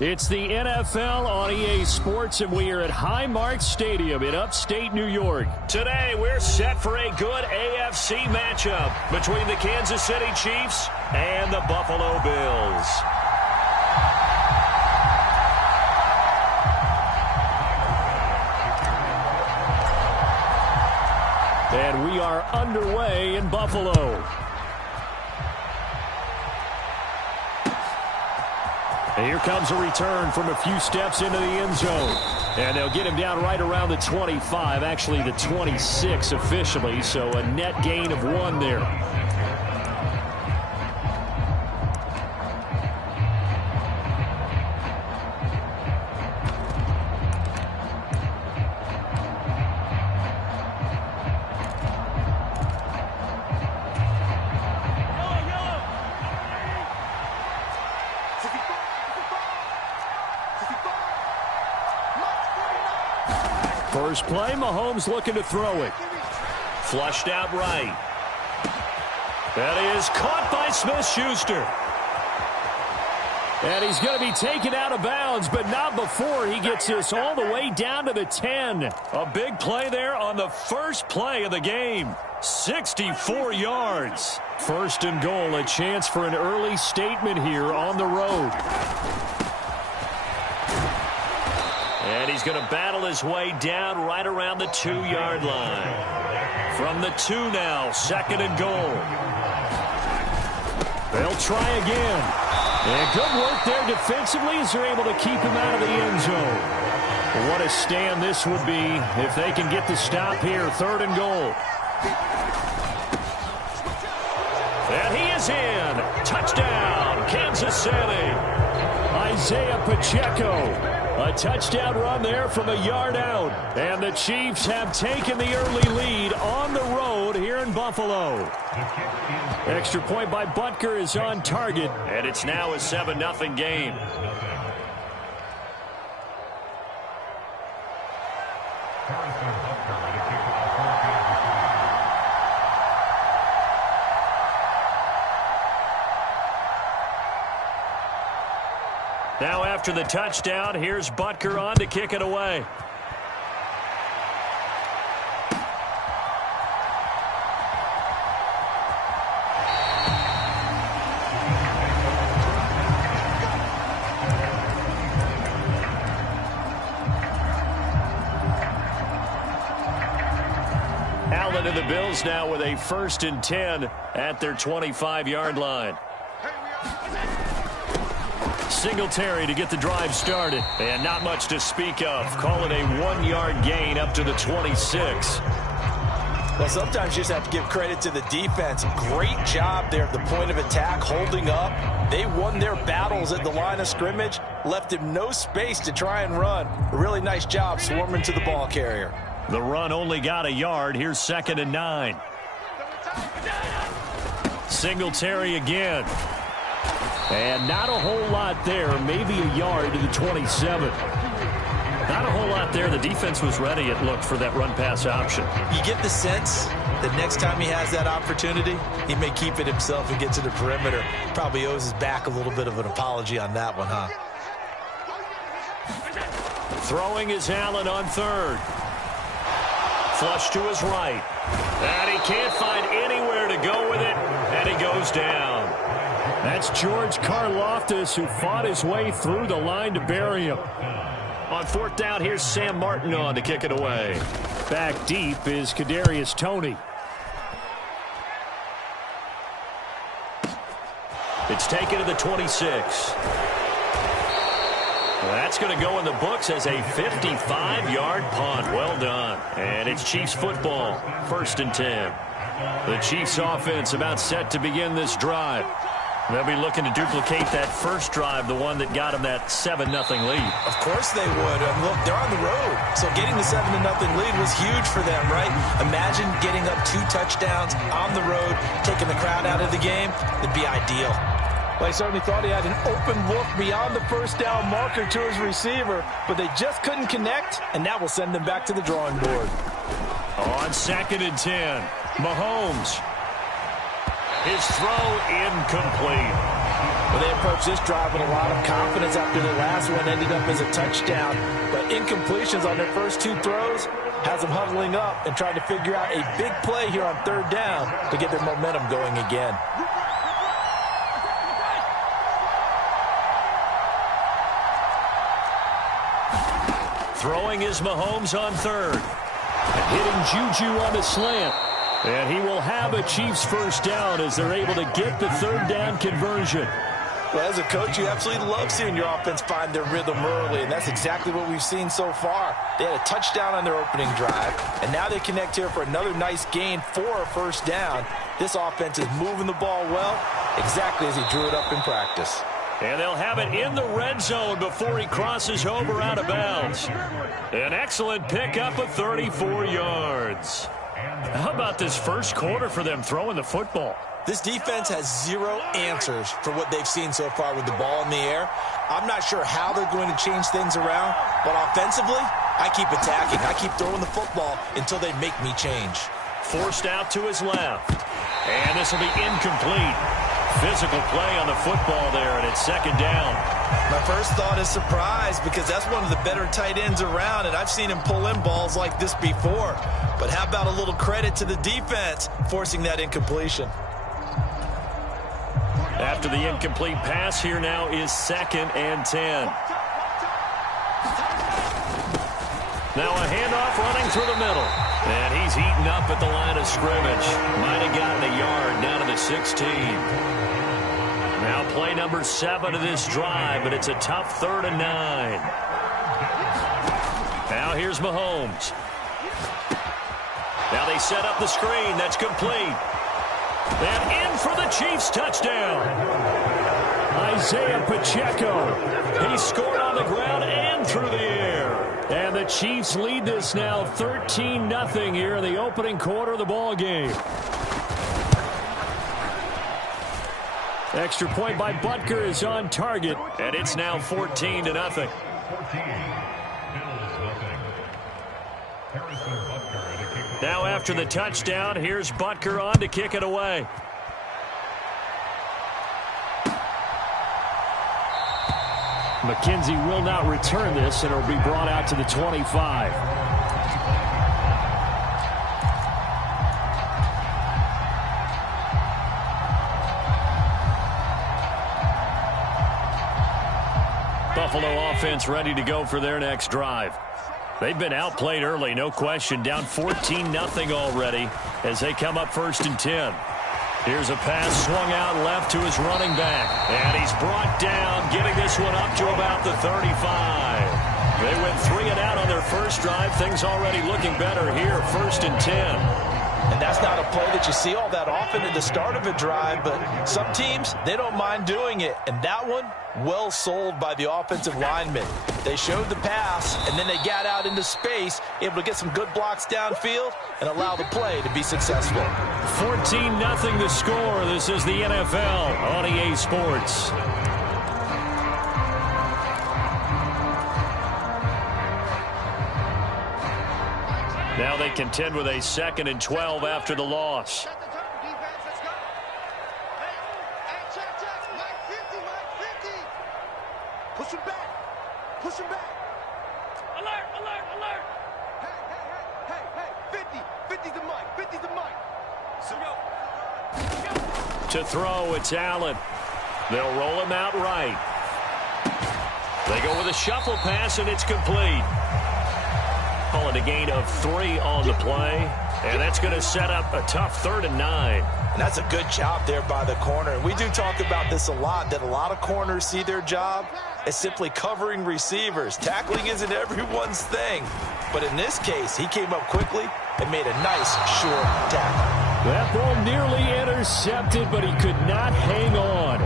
It's the NFL on EA Sports, and we are at Highmark Stadium in upstate New York. Today, we're set for a good AFC matchup between the Kansas City Chiefs and the Buffalo Bills. And we are underway in Buffalo. And here comes a return from a few steps into the end zone. And they'll get him down right around the 25, actually the 26 officially, so a net gain of 1 there. First play, Mahomes looking to throw it. Flushed out right. That is caught by Smith-Schuster. And he's going to be taken out of bounds, but not before he gets this all the way down to the 10. A big play there on the first play of the game. 64 yards. First and goal, a chance for an early statement here on the road. And he's going to battle his way down right around the 2-yard line. From the 2 now, second and goal. They'll try again. And good work there defensively as they're able to keep him out of the end zone. What a stand this would be if they can get the stop here, third and goal. And he is in. Touchdown, Kansas City. Isaiah Pacheco. A touchdown run there from a yard out. And the Chiefs have taken the early lead on the road here in Buffalo. Extra point by Butker is on target. And it's now a 7-0 game. Now after the touchdown, here's Butker on to kick it away. Allen and the Bills now with a 1st and 10 at their 25-yard line. Singletary to get the drive started. And not much to speak of. Call it a 1-yard gain up to the 26. Well, sometimes you just have to give credit to the defense. Great job there at the point of attack, holding up. They won their battles at the line of scrimmage, left him no space to try and run. A really nice job swarming to the ball carrier. The run only got a yard. Here's 2nd and 9. Singletary again. And not a whole lot there, maybe a yard to the 27. Not a whole lot there. The defense was ready, it looked, for that run-pass option. You get the sense that next time he has that opportunity, he may keep it himself and get to the perimeter. Probably owes his back a little bit of an apology on that one, huh? Throwing is Allen on 3rd. Flush to his right. And he can't find anywhere to go with it, and he goes down. That's George Karlaftis, who fought his way through the line to bury him. On 4th down, here's Sam Martin on to kick it away. Back deep is Kadarius Toney. It's taken to the 26. That's going to go in the books as a 55-yard punt. Well done. And it's Chiefs football, 1st and 10. The Chiefs offense about set to begin this drive. They'll be looking to duplicate that first drive, the one that got them that 7-0 lead. Of course they would. And look, they're on the road. So getting the 7-0 lead was huge for them, right? Imagine getting up 2 touchdowns on the road, taking the crowd out of the game. It'd be ideal. Well, he certainly thought he had an open look beyond the first down marker to his receiver, but they just couldn't connect, and that will send them back to the drawing board. On 2nd and 10, Mahomes. His throw incomplete. Well, they approached this drive with a lot of confidence after the last one ended up as a touchdown. But incompletions on their first two throws has them huddling up and trying to figure out a big play here on third down to get their momentum going again. Throwing is Mahomes on third. And hitting Juju on the slant. And he will have a Chiefs first down as they're able to get the third down conversion. Well, as a coach, you absolutely love seeing your offense find their rhythm early, and that's exactly what we've seen so far. They had a touchdown on their opening drive, and now they connect here for another nice gain for a first down. This offense is moving the ball well, exactly as he drew it up in practice. And they'll have it in the red zone before he crosses over out of bounds. An excellent pickup of 34 yards. How about this first quarter for them throwing the football? This defense has zero answers for what they've seen so far with the ball in the air. I'm not sure how they're going to change things around, but offensively, I keep attacking. I keep throwing the football until they make me change. Forced out to his left. And this will be incomplete. Physical play on the football there, and it's second down. My first thought is surprise because that's one of the better tight ends around, and I've seen him pull in balls like this before. But how about a little credit to the defense forcing that incompletion? After the incomplete pass, here now is 2nd and 10. Now a handoff running through the middle. And he's eaten up at the line of scrimmage. Might have gotten a yard down to the 16. Now play number 7 of this drive, but it's a tough 3rd and 9. Now here's Mahomes. Now they set up the screen. That's complete. And in for the Chiefs touchdown. Isaiah Pacheco. He scored on the ground and through the air. And the Chiefs lead this now 13-0 here in the opening quarter of the ball game. Extra point by Butker is on target, and it's now 14-0. Now after the touchdown, here's Butker on to kick it away. McKenzie will not return this, and it will be brought out to the 25. Buffalo offense ready to go for their next drive. They've been outplayed early, no question, down 14-0 already as they come up 1st and 10. Here's a pass swung out left to his running back. And he's brought down, getting this one up to about the 35. They went 3 and out on their first drive. Things already looking better here, 1st and 10. And that's not a play that you see all that often at the start of a drive, but some teams, they don't mind doing it. And that one, well sold by the offensive lineman. They showed the pass, and then they got out into space, able to get some good blocks downfield and allow the play to be successful. 14-0 the score. This is the NFL on EA Sports. Now they contend with a 2nd and 12 after the loss. Push him back. Push him back. Alert, alert, alert. Hey. 50's the mic. 50's the mic. So go. To throw, it's Allen. They'll roll him out right. They go with a shuffle pass, and it's complete. Call it a gain of 3 on the play, and that's going to set up a tough 3rd and 9. And that's a good job there by the corner. And we do talk about this a lot, that a lot of corners see their job as simply covering receivers. Tackling isn't everyone's thing. But in this case, he came up quickly and made a nice, short tackle. That ball nearly intercepted, but he could not hang on.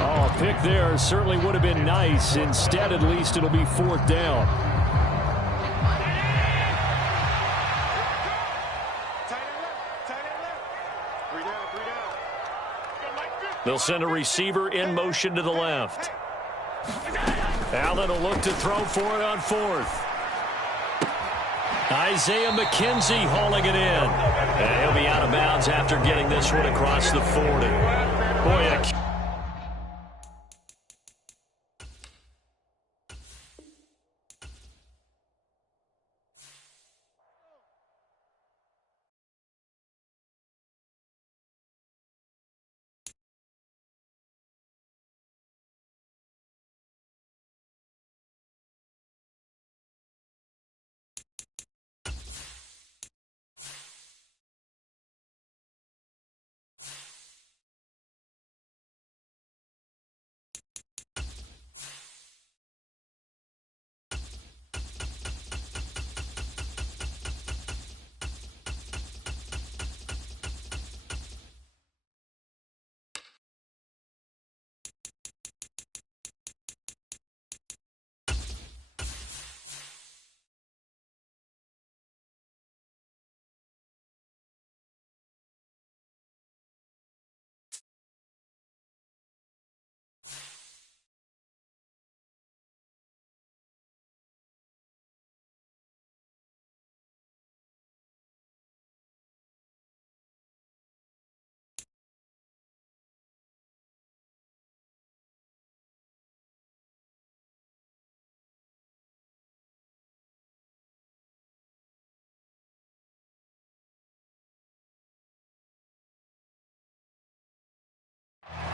Oh, a pick there certainly would have been nice. Instead, at least it'll be 4th down. They'll send a receiver in motion to the left. Allen will look to throw for it on 4th. Isaiah McKenzie hauling it in. And he'll be out of bounds after getting this one across the 40. Boy,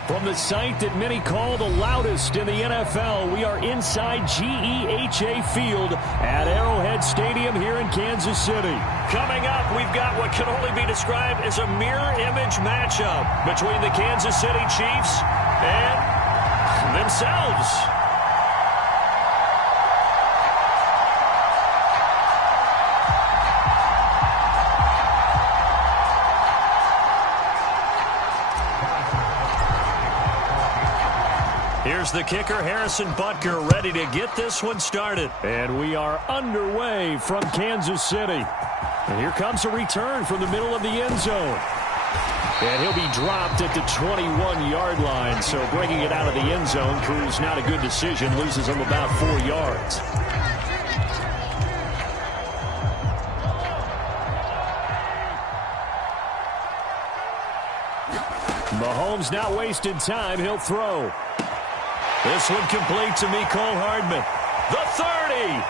From the site that many call the loudest in the NFL, we are inside GEHA Field at Arrowhead Stadium here in Kansas City. Coming up, we've got what can only be described as a mirror image matchup between the Kansas City Chiefs and themselves. Here's the kicker, Harrison Butker, ready to get this one started. And we are underway from Kansas City. And here comes a return from the middle of the end zone. And he'll be dropped at the 21-yard line. So bringing it out of the end zone proves not a good decision. Loses him about 4 yards. Mahomes not wasting time. He'll throw. This one complete to Mecole Hardman. The 30,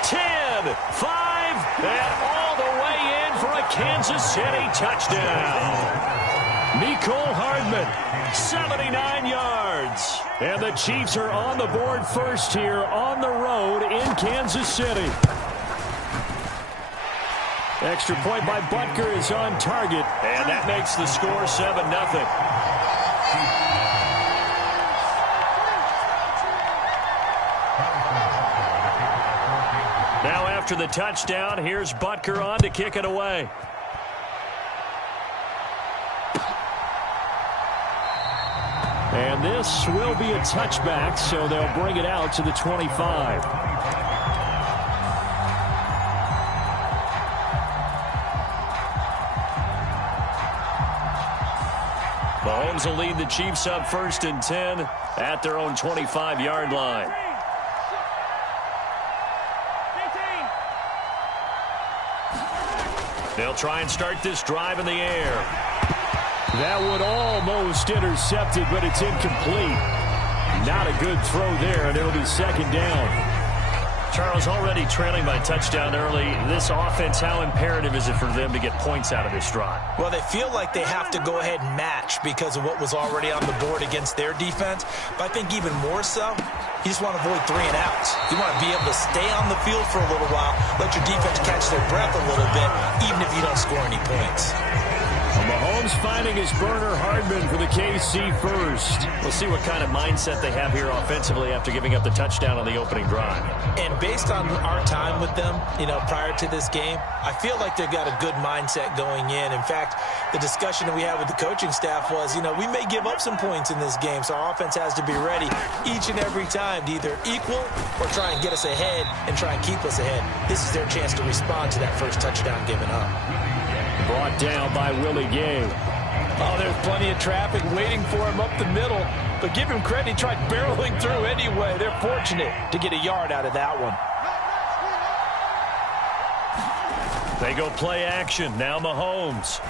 10, 5, and all the way in for a Kansas City touchdown. Mecole Hardman, 79 yards. And the Chiefs are on the board first here on the road in Kansas City. Extra point by Butker is on target, and that makes the score 7-0. Now after the touchdown, here's Butker on to kick it away. And this will be a touchback, so they'll bring it out to the 25. Mahomes will lead the Chiefs up 1st and 10 at their own 25-yard line. They'll try and start this drive in the air. That would almost intercept it, but it's incomplete. Not a good throw there, and it'll be 2nd down. Charles, already trailing by touchdown early. This offense, how imperative is it for them to get points out of this drive? Well, they feel like they have to go ahead and match because of what was already on the board against their defense. But I think even more so, you just want to avoid 3 and outs. You want to be able to stay on the field for a little while, let your defense catch their breath a little bit, even if you don't score any points. Mahomes finding his burner Hardman for the KC first. We'll see what kind of mindset they have here offensively after giving up the touchdown on the opening drive. And based on our time with them, prior to this game, I feel like they've got a good mindset going in. In fact, the discussion that we had with the coaching staff was, we may give up some points in this game, so our offense has to be ready each and every time to either equal or try and get us ahead and try and keep us ahead. This is their chance to respond to that first touchdown given up. Brought down by Willie Gay. Oh, there's plenty of traffic waiting for him up the middle. But give him credit, he tried barreling through anyway. They're fortunate to get a yard out of that one. They go play action. Now Mahomes.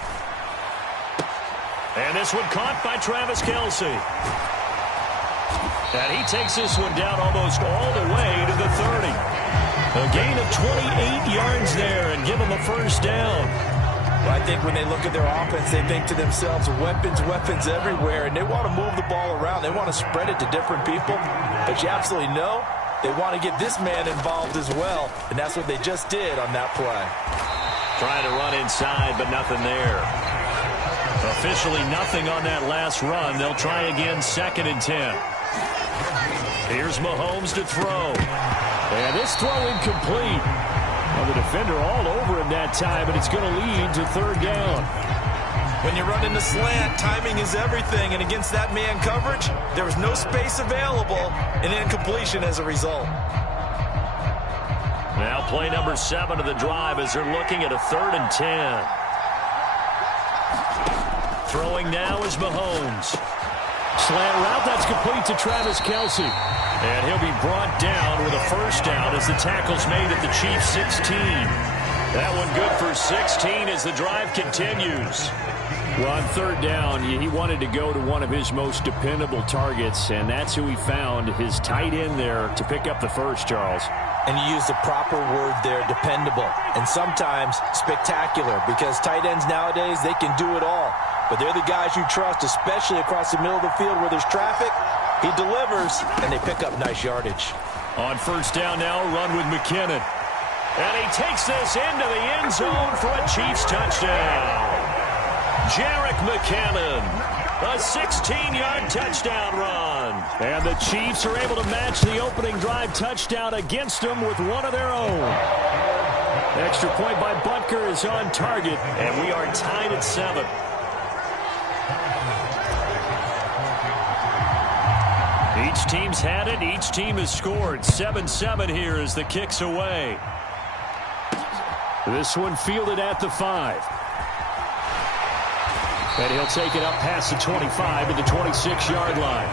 And this one caught by Travis Kelce. And he takes this one down almost all the way to the 30. A gain of 28 yards there and give him a 1st down. Well, I think when they look at their offense, they think to themselves, weapons everywhere, and they want to move the ball around. They want to spread it to different people. But you absolutely know they want to get this man involved as well, and that's what they just did on that play. Trying to run inside, but nothing there. Officially nothing on that last run. They'll try again, 2nd and 10. Here's Mahomes to throw. And this throw incomplete. Well, the defender all over him that time, but it's going to lead to 3rd down. When you run in the slant, timing is everything, and against that man coverage, there was no space available, and incompletion as a result. Now play number 7 of the drive as they're looking at a 3rd and 10. Throwing now is Mahomes. Slant route, that's complete to Travis Kelce. And he'll be brought down with a 1st down as the tackle's made at the Chiefs' 16. That one good for 16 as the drive continues. Well, on 3rd down, he wanted to go to one of his most dependable targets, and that's who he found, his tight end there, to pick up the first, Charles. And you use the proper word there, dependable, and sometimes spectacular, because tight ends nowadays, they can do it all. but they're the guys you trust, especially across the middle of the field where there's traffic. He delivers, and they pick up nice yardage. On first down now, run with McKinnon. And he takes this into the end zone for a Chiefs touchdown. Jerick McKinnon, a 16-yard touchdown run. And the Chiefs are able to match the opening drive touchdown against them with one of their own. Extra point by Butker is on target, and we are tied at 7. Each team's had it. Each team has scored. 7-7 here as the kick's away. This one fielded at the 5. And he'll take it up past the 25 to the 26-yard line.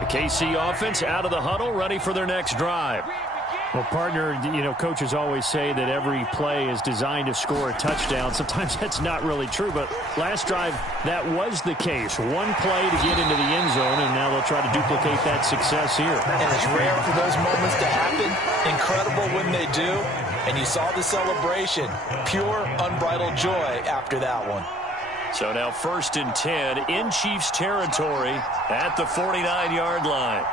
The KC offense out of the huddle, ready for their next drive. Well, partner, coaches always say that every play is designed to score a touchdown. Sometimes that's not really true, but last drive, that was the case. One play to get into the end zone, and now they'll try to duplicate that success here. And it's rare for those moments to happen. Incredible when they do. And you saw the celebration. Pure, unbridled joy after that one. So now 1st and 10 in Chiefs territory at the 49-yard line.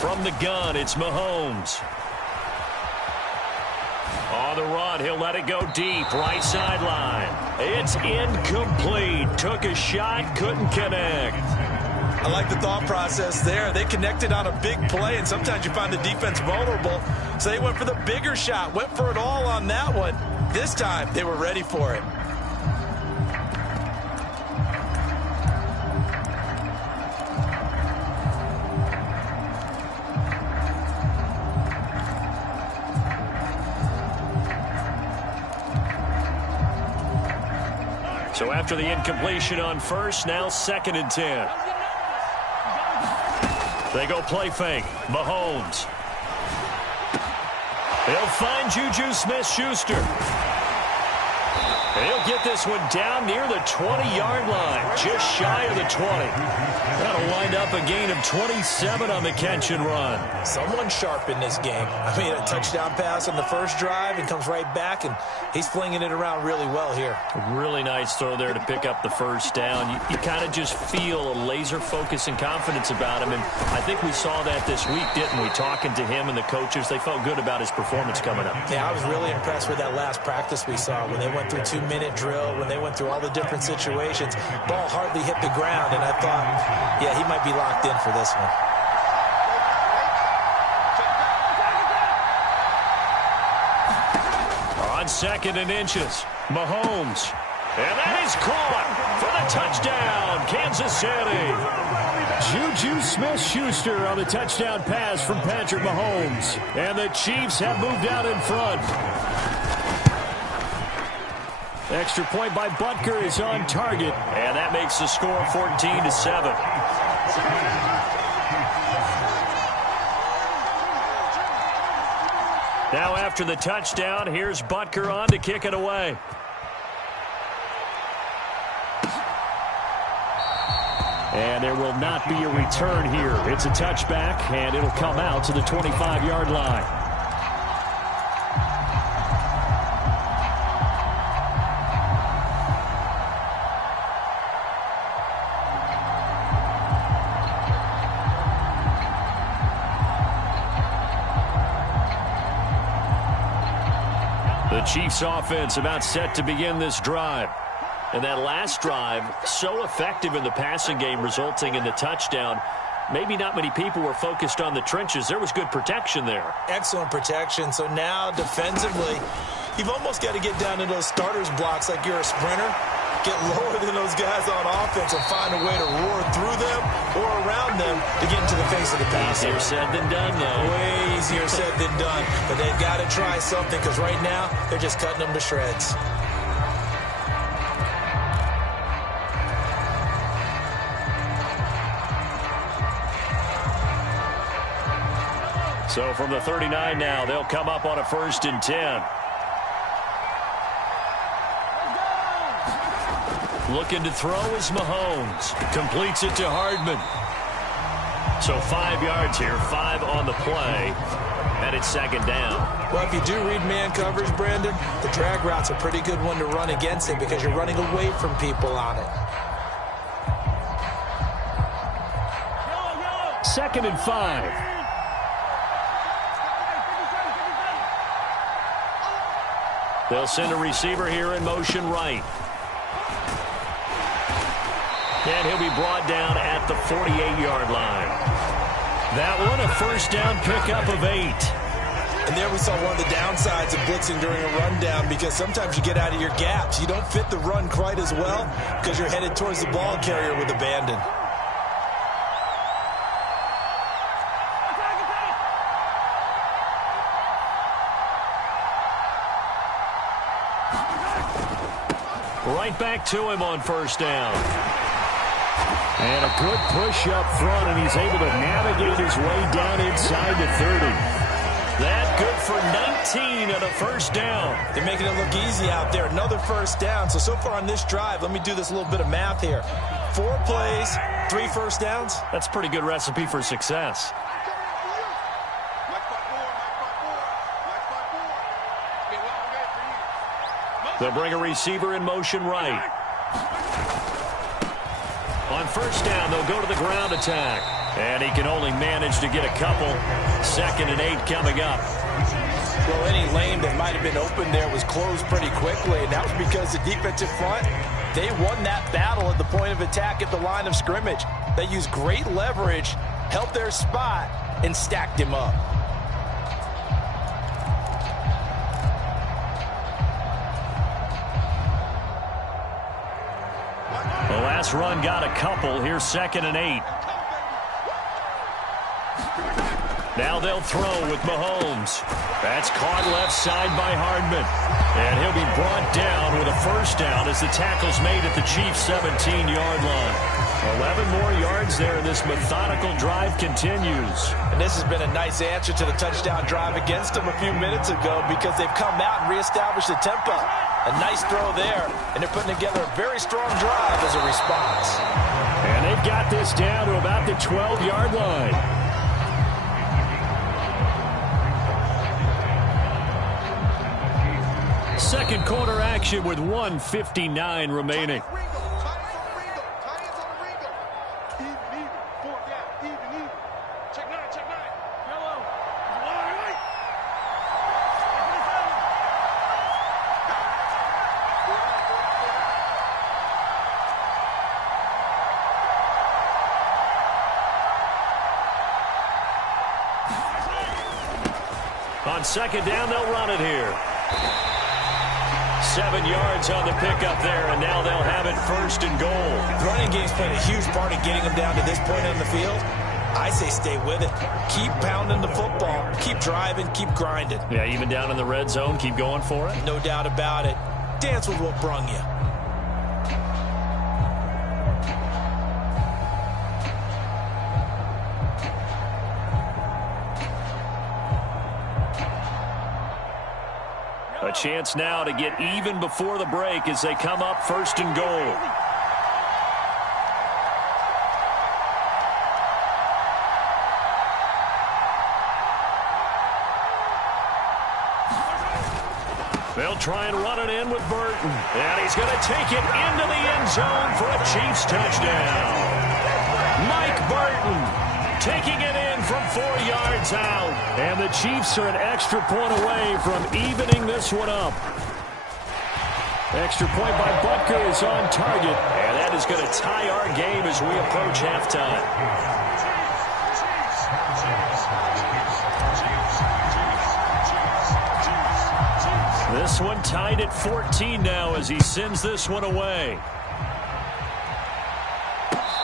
From the gun, it's Mahomes. On the run, he'll let it go deep, right sideline. It's incomplete. Took a shot, couldn't connect. I like the thought process there. They connected on a big play, and sometimes you find the defense vulnerable. So they went for the bigger shot, went for it all on that one. This time, they were ready for it. So after the incompletion on first, now 2nd and 10. They go play fake. Mahomes. He'll find Juju Smith-Schuster. He'll get this one down near the 20-yard line, just shy of the 20. That'll wind up a gain of 27 on the catch and run. Someone sharp in this game. I mean, a touchdown pass on the first drive and comes right back, and he's flinging it around really well here. A really nice throw there to pick up the first down. You kind of just feel a laser focus and confidence about him, and I think we saw that this week, didn't we? Talking to him and the coaches, they felt good about his performance coming up. Yeah, I was really impressed with that last practice we saw when they went through 2-minute drill, when they went through all the different situations. Ball hardly hit the ground, and I thought, yeah, he might be locked in for this one. On 2nd and inches, Mahomes. And that is caught for the touchdown, Kansas City. Juju Smith-Schuster on the touchdown pass from Patrick Mahomes. And the Chiefs have moved out in front. Extra point by Butker is on target. And that makes the score 14-7. Now after the touchdown, here's Butker on to kick it away. And there will not be a return here. It's a touchback, and it'll come out to the 25-yard line. The Chiefs offense about set to begin this drive. And that last drive, so effective in the passing game, resulting in the touchdown. Maybe not many people were focused on the trenches. There was good protection there. Excellent protection. So now, defensively, you've almost got to get down to those starters blocks like you're a sprinter. Get lower than those guys on offense and find a way to roar through them or around them to get into the face of the passer. Easier said than done, though. Way easier said than done. But they've got to try something because right now, they're just cutting them to shreds. So from the 39 now, they'll come up on a 1st and 10. Looking to throw is Mahomes. Completes it to Hardman. So 5 yards here, 5 on the play, and it's second down. Well, if you do read man coverage, Brandon, the drag route's a pretty good one to run against it because you're running away from people on it. 2nd and 5. They'll send a receiver here in motion right. And he'll be brought down at the 48-yard line. That one, a first down pickup of 8. And there we saw one of the downsides of blitzing during a rundown because sometimes you get out of your gaps. You don't fit the run quite as well because you're headed towards the ball carrier with abandon. Right back to him on first down. And a good push up front, and he's able to navigate his way down inside the 30. That good for 19 and a first down. They're making it look easy out there. Another first down. So far on this drive, let me do this little bit of math here. 4 plays, 3 first downs. That's a pretty good recipe for success. They'll bring a receiver in motion right. On first down, they'll go to the ground attack. And he can only manage to get a couple. 2nd and 8 coming up. Well, any lane that might have been open there was closed pretty quickly, and that was because the defensive front, they won that battle at the point of attack at the line of scrimmage. They used great leverage, held their spot, and stacked him up. The last run got a couple. Here's 2nd and 8. Now they'll throw with Mahomes. That's caught left side by Hardman. And he'll be brought down with a first down as the tackle's made at the Chiefs' 17-yard line. 11 more yards there, and this methodical drive continues. And this has been a nice answer to the touchdown drive against them a few minutes ago because they've come out and reestablished the tempo. A nice throw there, and they're putting together a very strong drive as a response. And they've got this down to about the 12-yard line. Second quarter action with 1:59 remaining. On second down, they'll run it here. 7 yards on the pickup there, and now they'll have it 1st and goal. The running game's played a huge part in getting them down to this point on the field. I say stay with it. Keep pounding the football. Keep driving. Keep grinding. Yeah, even down in the red zone, keep going for it. No doubt about it. Dance with what brung you. A chance now to get even before the break as they come up 1st and goal. They'll try and run it in with Burton. And he's going to take it into the end zone for a Chiefs touchdown. Mike Burton taking it in from 4 yards out. And the Chiefs are an extra point away from evening this one up. Extra point by Butker is on target. And that is going to tie our game as we approach halftime. This one tied at 14 now as he sends this one away.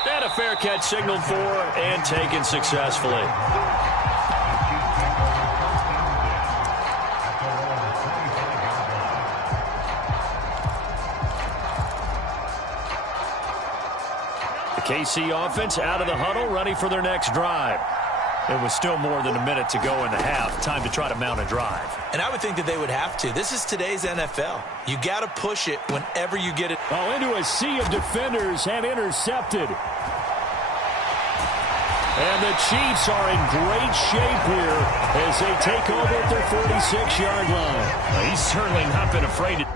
And a fair catch signaled for and taken successfully. The KC offense out of the huddle, ready for their next drive. It was still more than a minute to go in the half. Time to try to mount a drive. And I would think that they would have to. This is today's NFL. You got to push it whenever you get it. Oh, into a sea of defenders and intercepted. And the Chiefs are in great shape here as they take over at their 46-yard line. He's certainly not been afraid to...